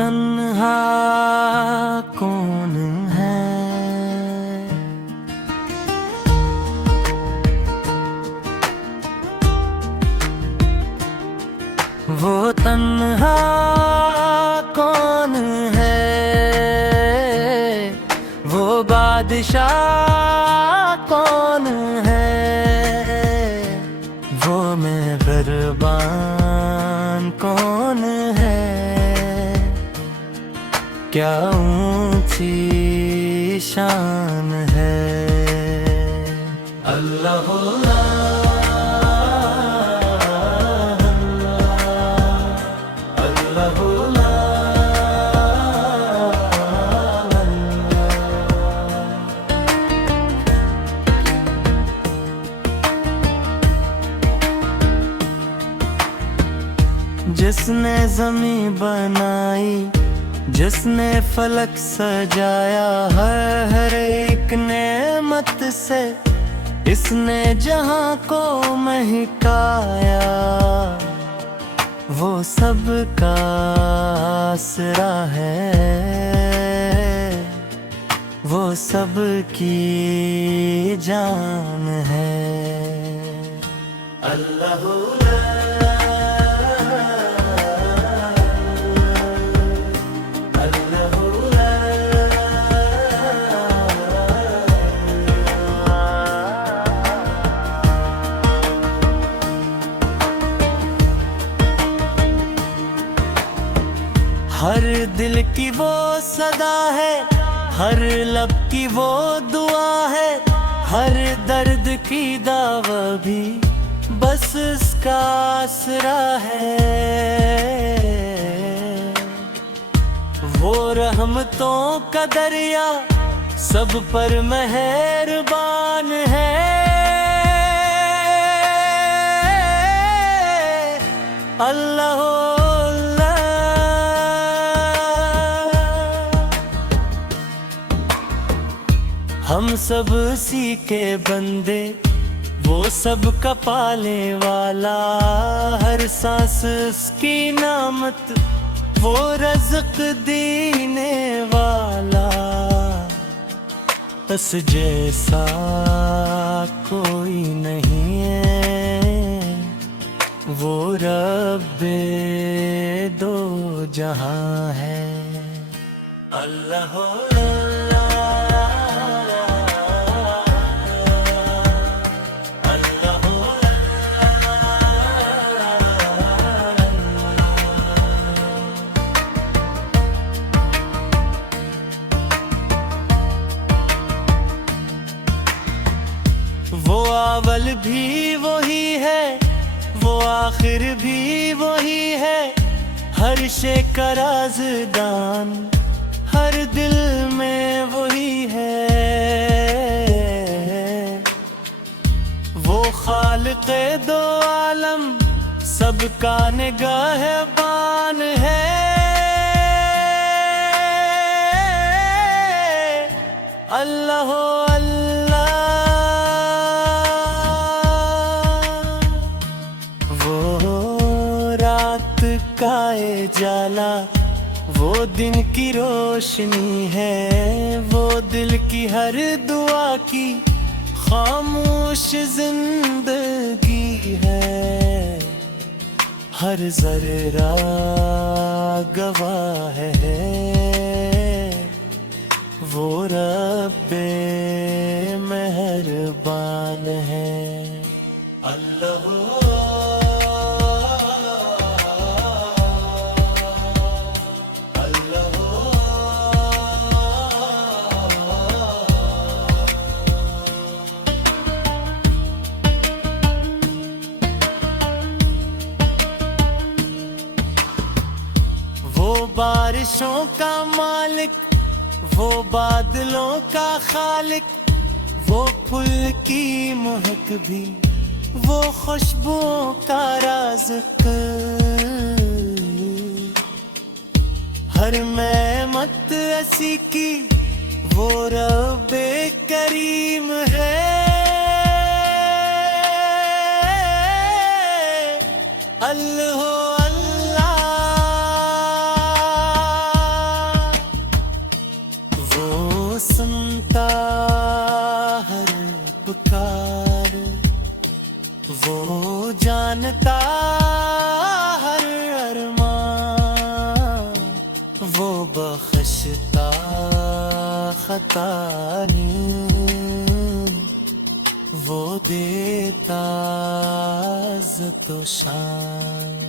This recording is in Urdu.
تنہا کون ہے، وہ تنہا کون ہے، وہ بادشاہ کون ہے، وہ مہربان کون ہے، کیا اونچی شان ہے۔ اللہ جس نے زمیں بنائی، جس نے فلک سجایا، ہر ایک نعمت سے اس نے جہاں کو مہکایا، وہ سب کا آسرا ہے، وہ سب کی جان ہے۔ اللہ ہر دل کی وہ صدا ہے، ہر لب کی وہ دعا ہے، ہر درد کی دوا بھی بس اس کا آسرا ہے، وہ رحمتوں کا دریا سب پر مہربان ہے، اللہ ہم سب اسی کے بندے، وہ سب کا پالنے والا، ہر سانس اس کی نعمت، وہ رزق دینے والا، اس جیسا کوئی نہیں ہے، وہ رب دو جہاں ہے۔ اللہ وہ اول بھی وہی ہے، وہ آخر بھی وہی ہے، ہر شے کا رازدان ہر دل میں وہی ہے، وہ خالق دو عالم سب کا نگہبان ہے، اللہ کا اجالا، وہ دن کی روشنی ہے، وہ دل کی ہر دعا کی خاموش زندگی ہے، ہر ذرہ گواہ ہے، وہ رب مہربان ہے۔ اللہ وہ بارشوں کا مالک، وہ بادلوں کا خالق، وہ پھول کی مہک بھی، وہ خوشبوؤں کا رازق، ہر نعمت ایسی کی وہ رب کریم ہے، اللہ اللہ طلبکار وہ جانتا ہر ارمان وہ بخشتا خطا نہیں وہ دیتا عزت و شان